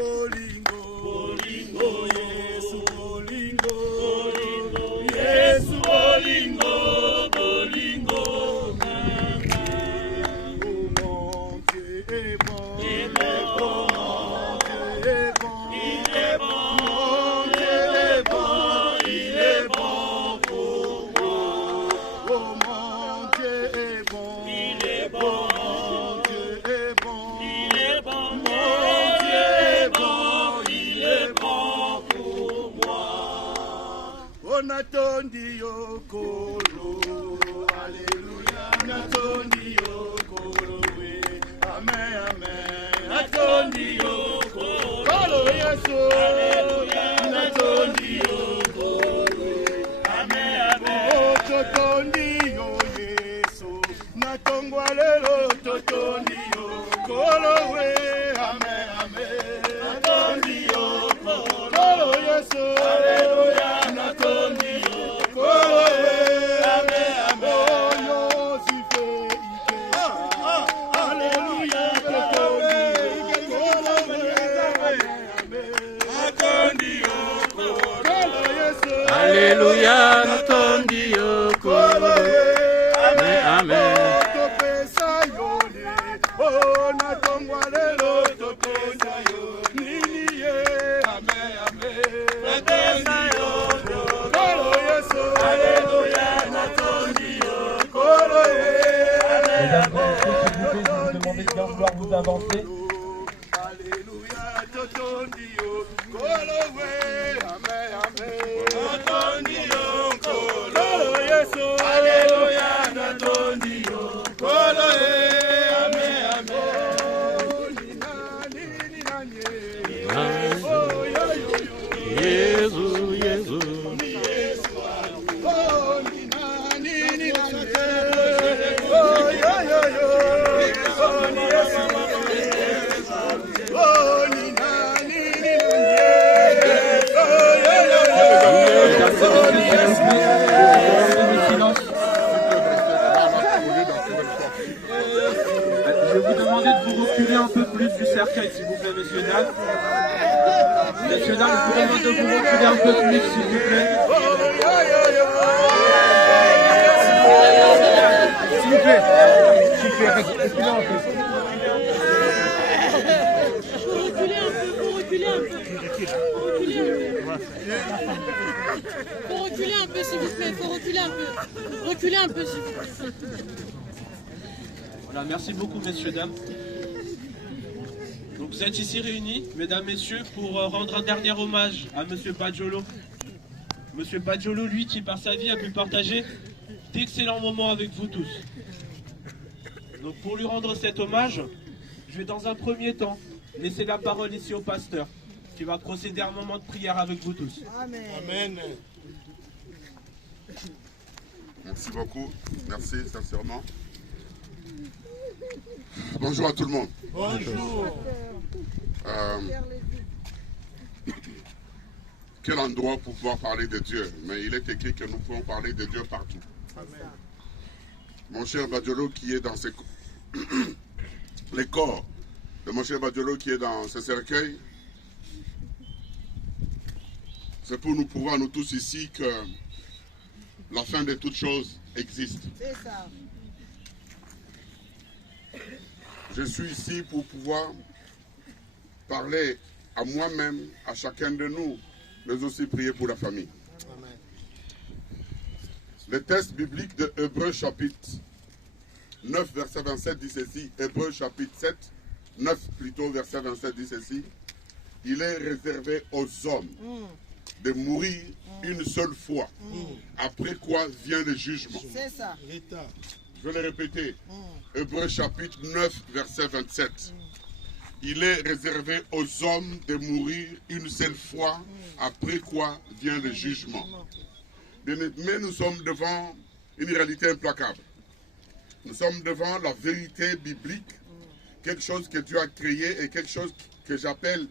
bolingo, Yesu bolingo, Yesu bolingo, bolingo. Mon Dieu est bon, il est bon, mon Dieu est bon, il est bon, mon Dieu est bon, il est bon pour moi. Oh mon Dieu est bon, il est bon, mon Dieu est bon, il est bon, mon Dieu est bon, il est bon pour moi. Oh natondi yokolo, alléluia, natondi yokolo, oui, amen, amen, natondi yokolo, Yesu, alléluia, natondi yokolo, amen, amen, oh totondi yo Yesu, natongwa lelo totondi yokolo, we, amen, amen, natondi yokolo, Yesu, alléluia, natondi yokolo, we, amen, amen, oh Yosife ike, alléluia, totondi yokolo, we, natondi yokolo, Yesu, Alléluia, natondi yokolo. Amen, amen. topesa yone, oh natongwa lelo topesa yo, nini ye, amen, amen, natongwa yokolo, Yesu, alléluia, natondi yokolo, Mesdames et messieurs, s'il vous plaît, je vous demande de bien vouloir vous avancer. alléluia, totondi yokolo, we, amen, amen, natondi yokolo, Yesu, alléluia, natondi yokolo, amen, amen, nina, nina, nina, oh, yo, yo, yo, Yesu, Yesu. oh, nina, nina, nina, oh, yo, yo, yo, oh, Yesu, oh, nina, nina, oh, yo, yo, yo, Je vais vous demander de vous reculer un peu plus du cercueil, s'il vous plaît, messieurs, dames. Messieurs, dames, je vous demande de vous reculer un peu plus, s'il vous plaît. S'il vous plaît. Reculez un peu. Faut reculer un peu. Faut reculer un peu, s'il vous plaît. Faut reculer un peu. Reculez un peu, s'il vous plaît. Voilà, merci beaucoup, messieurs, dames. Donc, vous êtes ici réunis, mesdames, messieurs, pour rendre un dernier hommage à Monsieur Badiolo. Monsieur Badiolo, lui, qui par sa vie a pu partager d'excellents moments avec vous tous. Donc, pour lui rendre cet hommage, je vais dans un premier temps laisser la parole ici au pasteur, qui va procéder à un moment de prière avec vous tous. Amen. Merci beaucoup, merci sincèrement. Bonjour à tout le monde. Bonjour. Quel endroit pour pouvoir parler de Dieu, mais il est écrit que nous pouvons parler de Dieu partout. Amen. Mon cher Badiolo qui est dans les corps de mon cher Badiolo qui est dans ce cercueil, c'est pour nous prouver à nous tous ici que la fin de toutes choses existe. C'est ça. Je suis ici pour pouvoir parler à moi-même, à chacun de nous, mais aussi prier pour la famille. Amen. Le texte biblique de Hébreux chapitre 9, verset 27 dit ceci. Hébreux chapitre 7, 9 plutôt, verset 27 dit ceci. Il est réservé aux hommes de mourir une seule fois, après quoi vient le jugement. C'est ça. Je vais le répéter. Hébreux chapitre 9, verset 27. Il est réservé aux hommes de mourir une seule fois, après quoi vient le jugement. Mais nous sommes devant une réalité implacable. Nous sommes devant la vérité biblique, quelque chose que Dieu a créé et quelque chose que j'appelle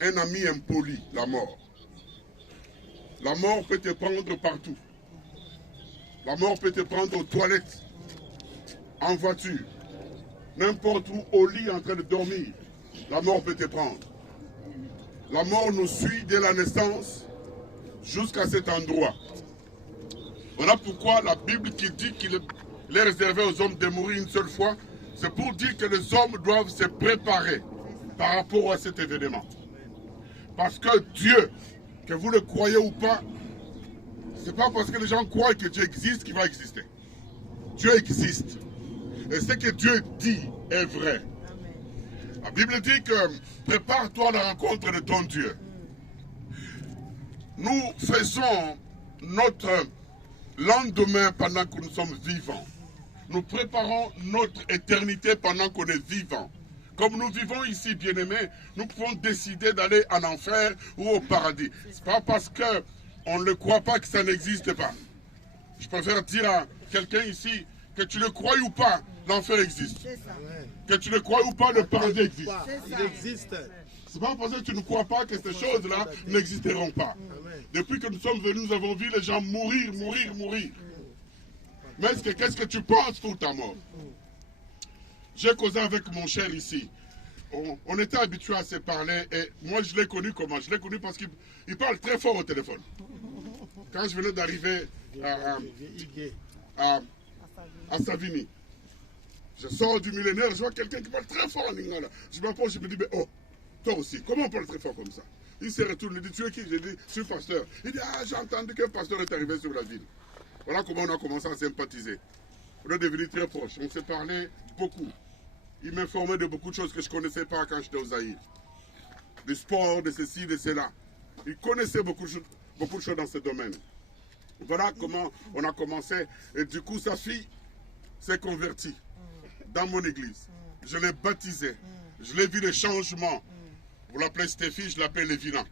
un ami impoli, la mort. La mort peut te prendre partout. La mort peut te prendre aux toilettes, en voiture, n'importe où, au lit en train de dormir. La mort peut te prendre. La mort nous suit dès la naissance jusqu'à cet endroit. Voilà pourquoi la Bible qui dit qu'il est réservé aux hommes de mourir une seule fois, c'est pour dire que les hommes doivent se préparer par rapport à cet événement. Parce que Dieu, que vous le croyez ou pas, c'est pas parce que les gens croient que Dieu existe qu'il va exister. Dieu existe. Et ce que Dieu dit est vrai. La Bible dit que prépare-toi à la rencontre de ton Dieu. Nous faisons notre lendemain pendant que nous sommes vivants. Nous préparons notre éternité pendant qu'on est vivant. Comme nous vivons ici, bien-aimés, nous pouvons décider d'aller en enfer ou au paradis. Ce n'est pas parce qu'on ne croit pas que ça n'existe pas. Je préfère dire à quelqu'un ici que tu le crois ou pas, l'enfer existe. Que tu le crois ou pas, le paradis existe. Il existe. Ce n'est pas parce que tu ne crois pas que ces choses-là n'existeront pas. Depuis que nous sommes venus, nous avons vu les gens mourir, mourir, mourir. Mais qu'est-ce que tu penses pour ta mort? J'ai causé avec mon cher ici. On était habitués à se parler et moi je l'ai connu comment? Je l'ai connu parce qu'il parle très fort au téléphone. Quand je venais d'arriver à Savigny, je sors du millénaire, je vois quelqu'un qui parle très fort en lingala. Je m'approche, je me dis, mais oh, toi aussi, comment on parle très fort comme ça? Il se retourne, il dit, tu es qui? J'ai dit, je suis pasteur. Il dit, ah, j'ai entendu qu'un pasteur est arrivé sur la ville. Voilà comment on a commencé à sympathiser. On est devenus très proches, on s'est parlé beaucoup. Il m'informait de beaucoup de choses que je ne connaissais pas quand j'étais au Zaïre. Du sport, de ceci, de cela. Il connaissait beaucoup de choses dans ce domaine. Voilà comment on a commencé. Et du coup, sa fille s'est convertie dans mon église. Je l'ai baptisée. Je l'ai vu les changements. Vous l'appelez Stéphie, je l'appelle Lévina.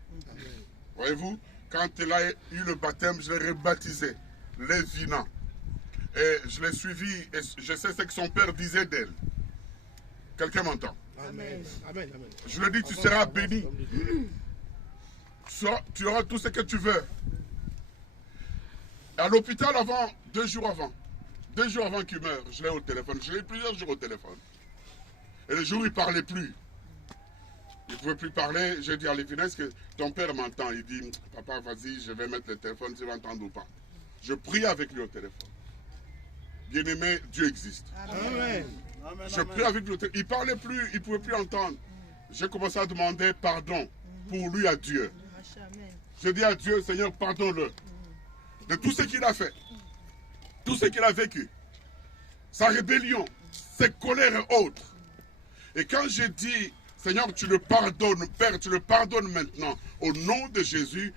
Voyez-vous, quand elle a eu le baptême, je l'ai rebaptisée Lévina. Et je l'ai suivi et je sais ce que son père disait d'elle. Quelqu'un m'entend? Amen. Amen. Amen. Je lui dis, tu seras béni. Tu auras tout ce que tu veux. À l'hôpital avant, 2 jours avant qu'il meure, je l'ai au téléphone. Je l'ai eu plusieurs jours au téléphone. Et le jour où il ne parlait plus, il ne pouvait plus parler, j'ai dit à Lévina, est-ce que ton père m'entend? Il dit, papa, vas-y, je vais mettre le téléphone, tu vas entendre ou pas. Je prie avec lui au téléphone. Bien-aimé, Dieu existe. Amen. Je prie avec lui au téléphone. Il ne parlait plus, il ne pouvait plus entendre. J'ai commencé à demander pardon pour lui à Dieu. Je dis à Dieu, Seigneur, pardonne-le de tout ce qu'il a fait, tout ce qu'il a vécu, sa rébellion, ses colères et autres. Et quand j'ai dit, Seigneur, tu le pardonnes, Père, tu le pardonnes maintenant, au nom de Jésus,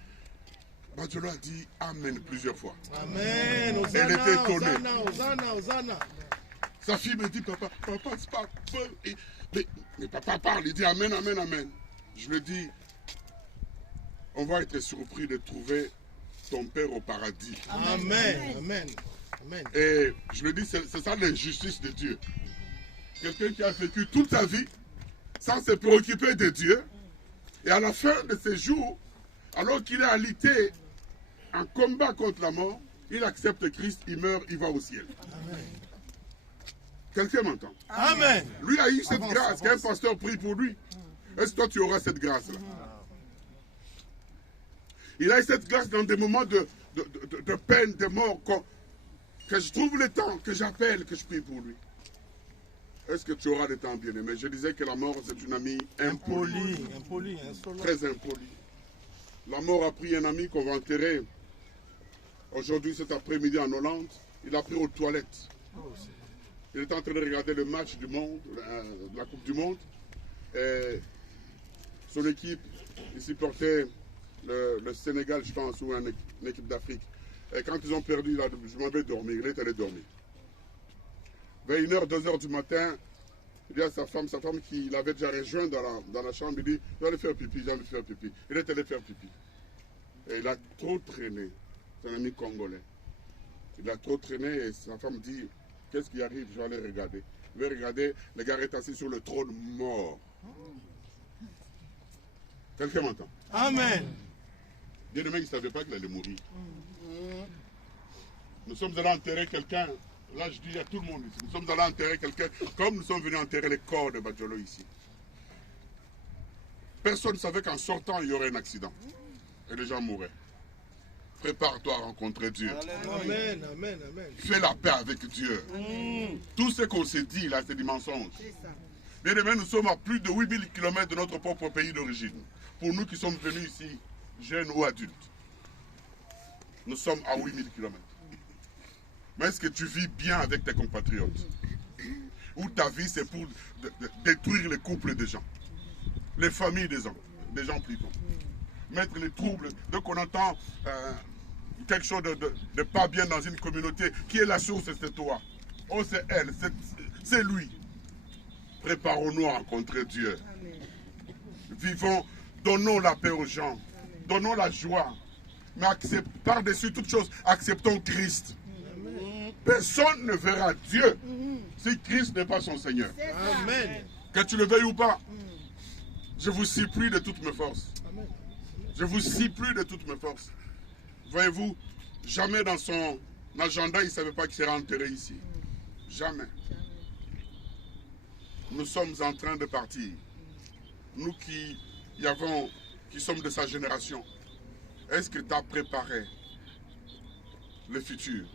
Badjolo a dit Amen plusieurs fois. Amen. Hosanna, elle était étonnée. Hosanna, Hosanna. Sa fille me dit, papa, c'est pas peu. Mais papa parle, il dit Amen, Amen, Amen. Je lui dis, on va être surpris de trouver ton père au paradis. Amen. Amen. Amen. Et je lui dis, c'est ça l'injustice de Dieu. Quelqu'un qui a vécu toute sa vie sans se préoccuper de Dieu, et à la fin de ses jours, alors qu'il est alité en combat contre la mort, il accepte Christ, il meurt, il va au ciel. Amen. Quelqu'un m'entend? Amen. Lui a eu cette grâce, qu'un pasteur prie pour lui. Est-ce que toi tu auras cette grâce-là? Il a eu cette grâce dans des moments de peine, de mort, que je trouve le temps, que j'appelle, que je prie pour lui. Est-ce que tu auras le temps, bien-aimé? Je disais que la mort, c'est une amie impolie. Impoli, insolent. Très impolie. La mort a pris un ami qu'on va enterrer aujourd'hui, cet après-midi en Hollande. Il a pris aux toilettes. Il était en train de regarder le match du monde, la Coupe du Monde. Et son équipe, il supportait le Sénégal, je pense, ou une équipe d'Afrique. Et quand ils ont perdu, je m'en vais dormir. Il est allé dormir. Vers 1h, 2h du matin, il dit à sa femme qui l'avait déjà rejoint dans la chambre, il dit, je vais aller faire pipi, j'ai envie de faire pipi. Il est allé faire pipi. Et il a trop traîné. C'est un ami congolais. Il a trop traîné et sa femme dit, qu'est-ce qui arrive? Je vais aller regarder. Il va regarder, le gars est assis sur le trône mort. Quelqu'un m'entend? Amen. Bien aimé, il ne savait pas qu'il allait mourir. Nous sommes allés enterrer quelqu'un. Là, je dis à tout le monde ici, nous sommes allés enterrer quelqu'un comme nous sommes venus enterrer les corps de Badjolo ici. Personne ne savait qu'en sortant, il y aurait un accident. Et les gens mourraient. Prépare-toi à rencontrer Dieu. Amen, amen, amen. Fais la paix avec Dieu. Tout ce qu'on s'est dit là, c'est des mensonges. Bien aimé, nous sommes à plus de 8000 km de notre propre pays d'origine. Pour nous qui sommes venus ici, jeunes ou adultes. Nous sommes à 8000 km. Mais est-ce que tu vis bien avec tes compatriotes? Ou ta vie c'est pour détruire les couples des gens, les familles des gens plutôt. Mettre les troubles, dès qu'on entend quelque chose de pas bien dans une communauté, qui est la source? C'est toi. Oh, c'est elle, c'est lui. Préparons-nous à rencontrer Dieu. Vivons, donnons la paix aux gens, donnons la joie. Mais par-dessus toute chose, acceptons Christ. Personne ne verra Dieu si Christ n'est pas son Seigneur. Amen. Que tu le veuilles ou pas, je vous supplie de toutes mes forces. Je vous supplie de toutes mes forces. Voyez-vous, jamais dans son agenda, il ne savait pas qu'il serait enterré ici. Jamais. Nous sommes en train de partir. Nous qui sommes de sa génération. Est-ce que tu as préparé le futur?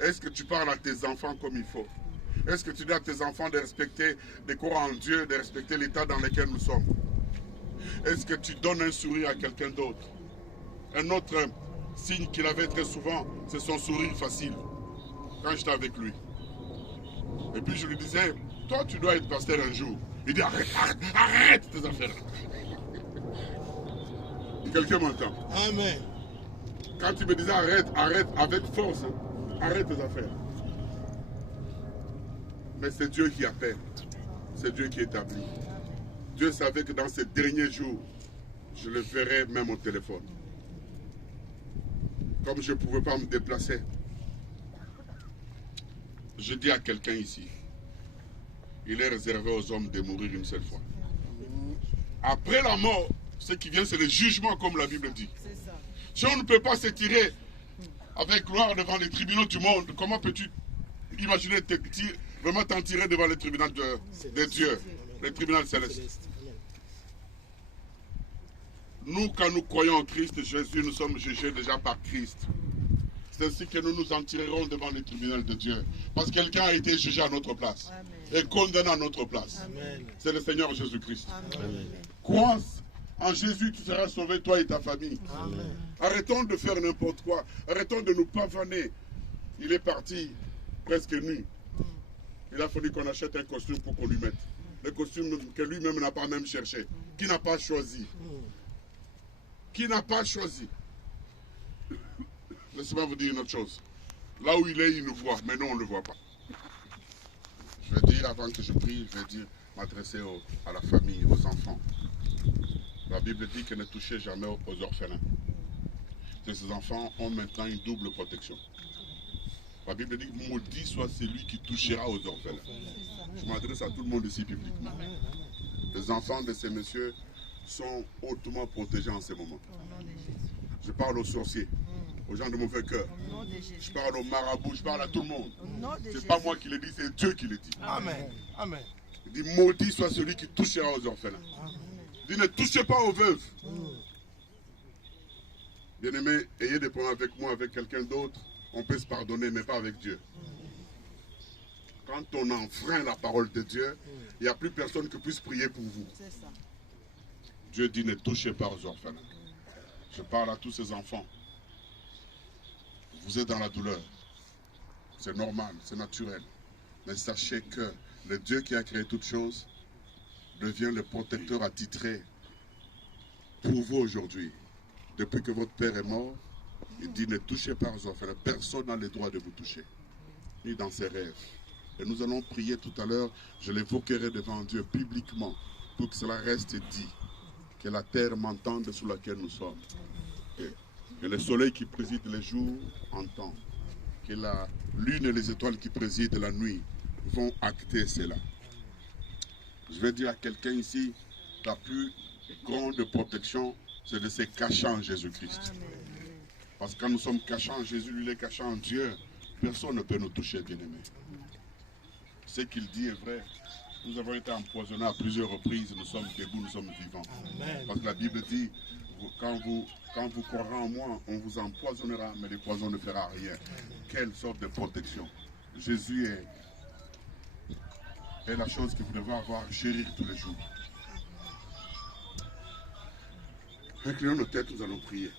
Est-ce que tu parles à tes enfants comme il faut? Est-ce que tu dis à tes enfants de respecter, de croire en Dieu, de respecter l'état dans lequel nous sommes? Est-ce que tu donnes un sourire à quelqu'un d'autre? Un autre signe qu'il avait très souvent, c'est son sourire facile. Quand j'étais avec lui. Et puis je lui disais, toi tu dois être pasteur un jour. Il dit, arrête tes affaires. Quelqu'un m'entend? Amen. Quand tu me disais arrête avec force. Hein. Arrête tes affaires. Mais c'est Dieu qui appelle. C'est Dieu qui établit. Dieu savait que dans ces derniers jours, je le verrais même au téléphone. Comme je ne pouvais pas me déplacer, je dis à quelqu'un ici, il est réservé aux hommes de mourir une seule fois. Après la mort, ce qui vient, c'est le jugement, comme la Bible dit. Si on ne peut pas s'étirer avec gloire devant les tribunaux du monde, comment peux-tu imaginer vraiment t'en tirer devant les tribunaux de Dieu, les tribunaux célestes? Nous, quand nous croyons en Christ Jésus, nous sommes jugés déjà par Christ. C'est ainsi que nous nous en tirerons devant les tribunaux de Dieu. Parce que quelqu'un a été jugé à notre place. Et condamné à notre place. C'est le Seigneur Jésus-Christ. Crois en Jésus, tu seras sauvé, toi et ta famille. Amen. Arrêtons de faire n'importe quoi. Arrêtons de nous pavaner. Il est parti presque nu. Il a fallu qu'on achète un costume pour qu'on lui mette. Le costume que lui-même n'a pas même cherché. Qui n'a pas choisi. Qui n'a pas choisi. Laissez-moi vous dire une autre chose. Là où il est, il nous voit. Mais nous, on ne le voit pas. Je vais dire, avant que je prie, je vais dire, m'adresser à la famille, aux enfants. La Bible dit que ne touchez jamais aux orphelins. Ces enfants ont maintenant une double protection. La Bible dit, maudit soit celui qui touchera aux orphelins. Je m'adresse à tout le monde ici publiquement. Les enfants de ces messieurs sont hautement protégés en ce moment. Je parle aux sorciers, aux gens de mauvais cœur. Je parle aux marabouts, je parle à tout le monde. Ce n'est pas moi qui le dis, c'est Dieu qui le dit. Amen. Amen. Il dit, maudit soit celui qui touchera aux orphelins. Il dit, ne touchez pas aux veuves. Bien-aimé, ayez des problèmes avec moi, avec quelqu'un d'autre. On peut se pardonner, mais pas avec Dieu. Quand on enfreint la parole de Dieu, il n'y a plus personne qui puisse prier pour vous. Dieu dit, ne touchez pas aux orphelins. Je parle à tous ces enfants. Vous êtes dans la douleur. C'est normal, c'est naturel. Mais sachez que le Dieu qui a créé toutes choses devient le protecteur attitré pour vous aujourd'hui. Depuis que votre père est mort, il dit, ne touchez pas aux orphelins. Personne n'a le droit de vous toucher, ni dans ses rêves. Et nous allons prier tout à l'heure, je l'évoquerai devant Dieu publiquement, pour que cela reste dit, que la terre m'entende sous laquelle nous sommes. Que le soleil qui préside les jours entend, que la lune et les étoiles qui président la nuit vont acter cela. Je vais dire à quelqu'un ici, la plus grande protection, c'est de se cacher en Jésus-Christ. Parce que quand nous sommes cachés en Jésus, lui il est caché en Dieu, personne ne peut nous toucher, bien-aimé. Ce qu'il dit est vrai. Nous avons été empoisonnés à plusieurs reprises. Nous sommes debout, nous sommes vivants. Parce que la Bible dit, quand vous croirez en moi, on vous empoisonnera, mais le poison ne fera rien. Quelle sorte de protection. Jésus est la chose que vous devez avoir, chérir tous les jours. Inclinons nos têtes, nous allons prier.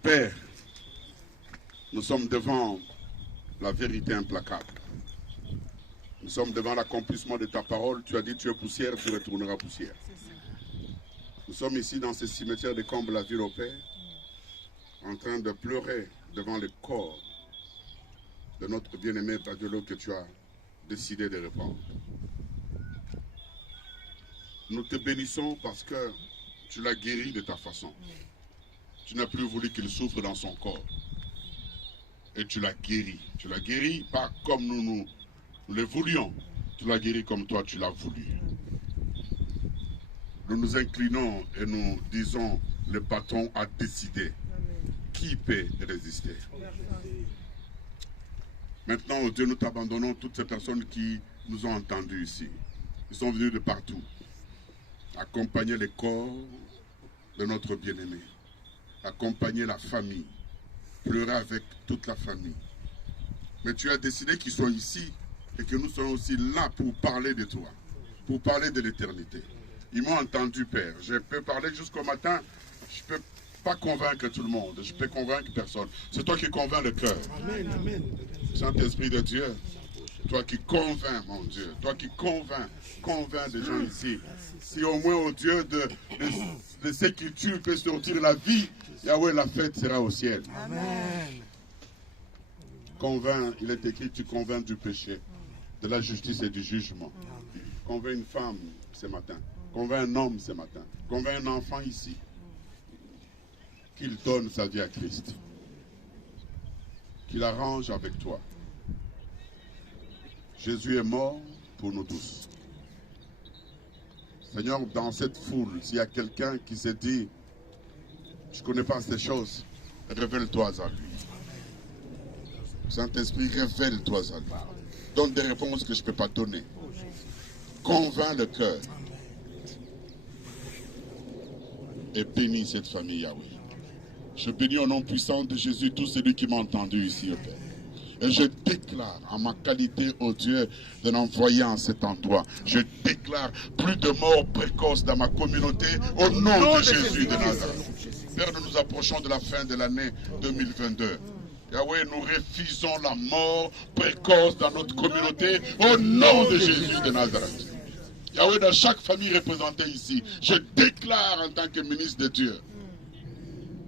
Père, nous sommes devant la vérité implacable. Nous sommes devant l'accomplissement de ta parole. Tu as dit, tu es poussière, tu retourneras poussière. Nous sommes ici dans ce cimetière de Comble-la-Ville au Père, en train de pleurer devant le corps de notre bien-aimé Badiolo que tu as décidé de répandre. Nous te bénissons parce que tu l'as guéri de ta façon. Tu n'as plus voulu qu'il souffre dans son corps. Et tu l'as guéri. Tu l'as guéri pas comme nous le voulions. Tu l'as guéri comme toi tu l'as voulu. Nous nous inclinons et nous disons, le patron a décidé. Qui peut résister? Maintenant, oh Dieu, nous t'abandonnons toutes ces personnes qui nous ont entendus ici. Ils sont venus de partout. Accompagner les corps de notre bien-aimé. Accompagner la famille. Pleurer avec toute la famille. Mais tu as décidé qu'ils soient ici et que nous soyons aussi là pour parler de toi. Pour parler de l'éternité. Ils m'ont entendu, Père. Je peux parler jusqu'au matin. Je ne peux pas convaincre tout le monde. Je peux convaincre personne. C'est toi qui convaincs le cœur. Saint-Esprit de Dieu. Toi qui convaincs, mon Dieu. Toi qui convaincs des gens ici. Si au moins, au Dieu, de ce qui tue peut sortir la vie, Yahweh, la fête sera au ciel. Amen. Convainc, il est écrit, tu convaincs du péché, de la justice et du jugement. Convainc une femme ce matin. Convainc un homme ce matin. Convainc un enfant ici. Qu'il donne sa vie à Christ. Qu'il arrange avec toi. Jésus est mort pour nous tous. Seigneur, dans cette foule, s'il y a quelqu'un qui se dit, je ne connais pas ces choses, révèle-toi à lui. Saint-Esprit, révèle-toi à lui. Donne des réponses que je ne peux pas donner. Convainc le cœur. Et bénis cette famille, Yahweh. Je bénis au nom puissant de Jésus tout celui qui m'a entendu ici, au Père. Et je déclare en ma qualité, ô Dieu, de l'envoyer en cet endroit. Je déclare plus de morts précoces dans ma communauté au nom de Jésus de Nazareth. Père, nous nous approchons de la fin de l'année 2022. Yahweh, nous refusons la mort précoce dans notre communauté au nom de Jésus de Nazareth. Yahweh, dans chaque famille représentée ici, je déclare en tant que ministre de Dieu,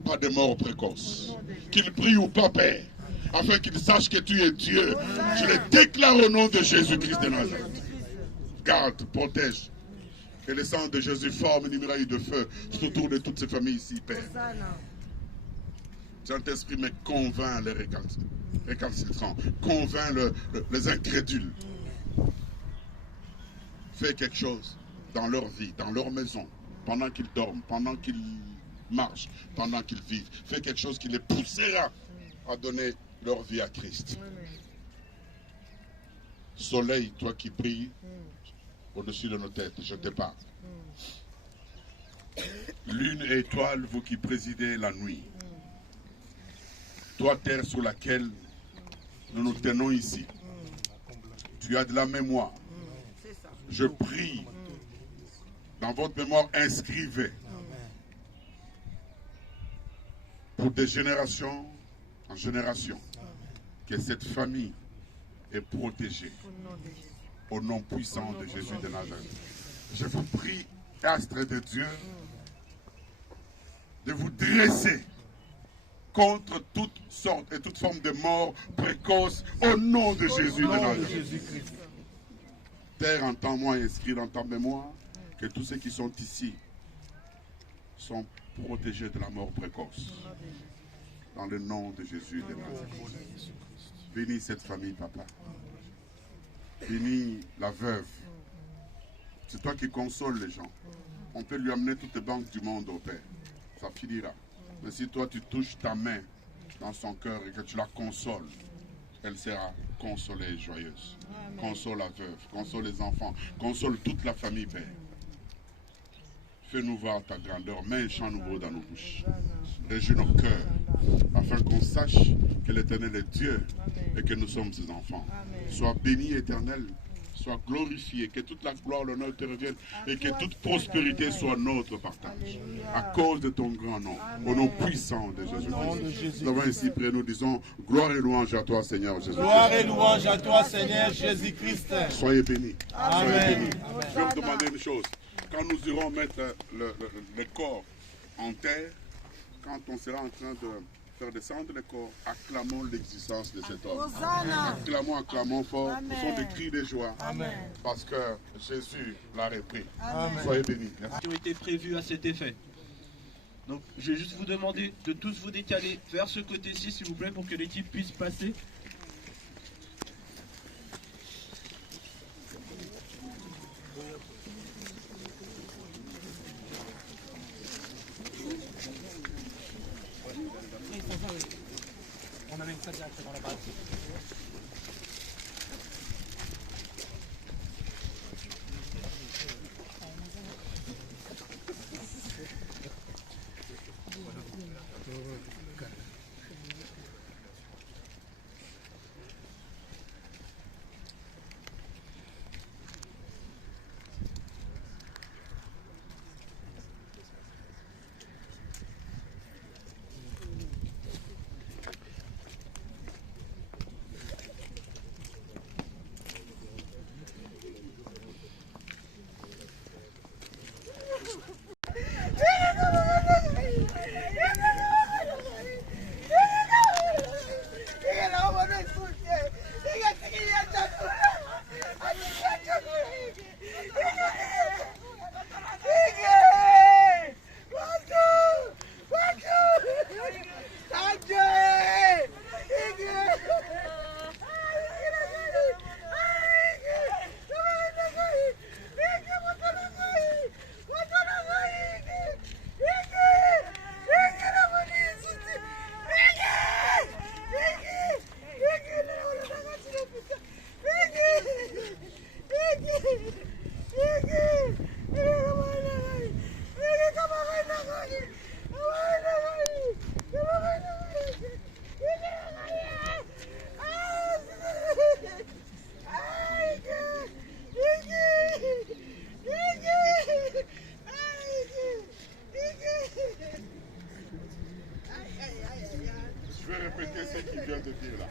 pas de mort précoce. Qu'il prie ou pas, Père, afin qu'il sache que tu es Dieu. Je le déclare au nom de Jésus-Christ de Nazareth. Garde, protège. Que le sang de Jésus forme une muraille de feu autour de toutes ces familles ici, Père. Saint-Esprit me convainc les récalcitrants. Convainc les incrédules. Fais quelque chose dans leur vie, dans leur maison, pendant qu'ils dorment, pendant qu'ils marchent, pendant qu'ils vivent. Fais quelque chose qui les poussera à donner leur vie à Christ. Soleil, toi qui brilles au-dessus de nos têtes, je te parle. Lune et étoile, vous qui présidez la nuit. Toi, terre sur laquelle nous nous tenons ici. Tu as de la mémoire. Je prie. Dans votre mémoire, inscrivez. Pour des générations en génération, que cette famille est protégée au nom puissant de Jésus de Nazareth. Je vous prie, astre de Dieu, de vous dresser contre toutes sortes et toutes formes de mort précoce au nom de Jésus de Nazareth. Terre, entends-moi inscrit dans ta mémoire que tous ceux qui sont ici sont protégés de la mort précoce. Dans le nom de Jésus de Nazareth. Bénis cette famille, papa. Bénis la veuve. C'est toi qui consoles les gens. On peut lui amener toutes les banques du monde au Père. Ça finira. Mais si toi tu touches ta main dans son cœur et que tu la consoles, elle sera consolée et joyeuse. Console la veuve, console les enfants, console toute la famille, Père. Fais-nous voir ta grandeur, mets un chant nouveau dans nos bouches. Réjouis nos cœurs, afin qu'on sache que l'Éternel est Dieu et que nous sommes ses enfants. Sois béni, Éternel, sois glorifié, que toute la gloire, l'honneur te revienne et que toute prospérité soit notre partage. À cause de ton grand nom, au nom puissant de Jésus-Christ. Nous avons ainsi prié, nous disons gloire et louange à toi, Seigneur Jésus-Christ. Gloire et louange à toi, Seigneur Jésus-Christ. Soyez bénis. Amen. Soyez bénis. Je vais vous demander une chose. Quand nous irons mettre le corps en terre, quand on sera en train de faire descendre le corps, acclamons l'existence de cet homme. Acclamons, acclamons fort. Ce sont des cris de joie. Amen. Parce que Jésus l'a repris. Amen. Soyez bénis. Merci. Qui ont été prévus à cet effet. Donc je vais juste vous demander de tous vous décaler vers ce côté-ci s'il vous plaît pour que l'équipe puisse passer. Je vais répéter ce qu'il vient de dire là.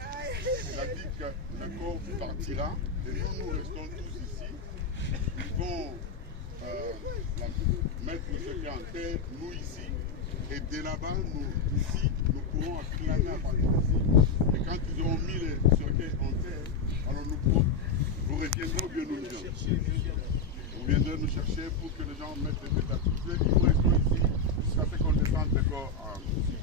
Il a dit que le corps partira et nous restons tous ici. Ils vont mettre le secret en terre, nous ici. Et de là-bas, nous ici, nous pourrons acclamer à partir d'ici. Et quand ils auront mis le secret en terre, alors vous reviendrez ou bien nous viendrons. Vous viendrez nous chercher pour que les gens mettent des pétales. Nous restons ici jusqu'à ce qu'on descende le corps en ici.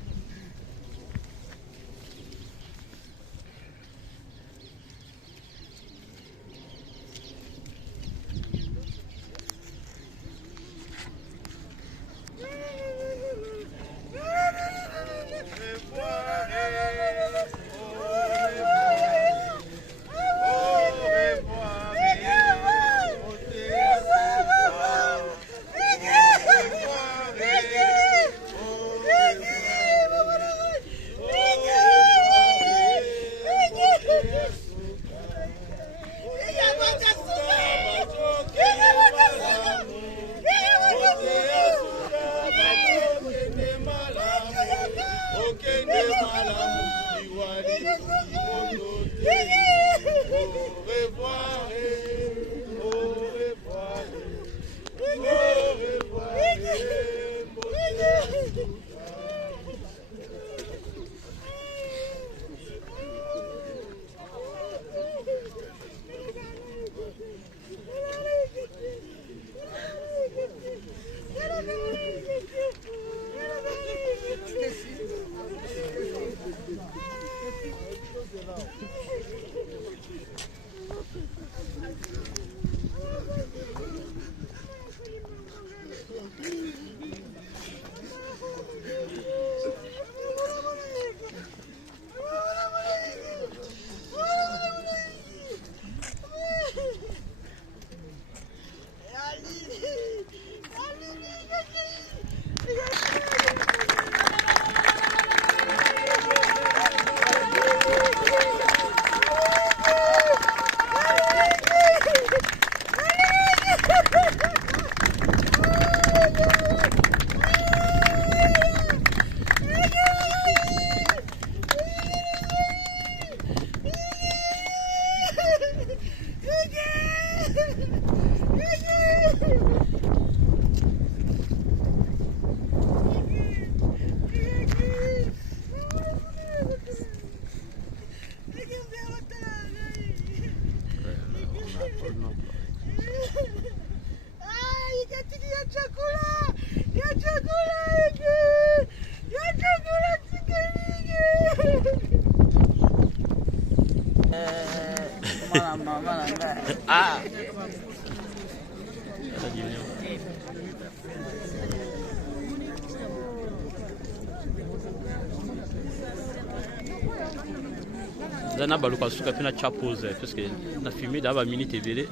eza na baluka suka mpe na tya pose parce que na filme da baminute ebele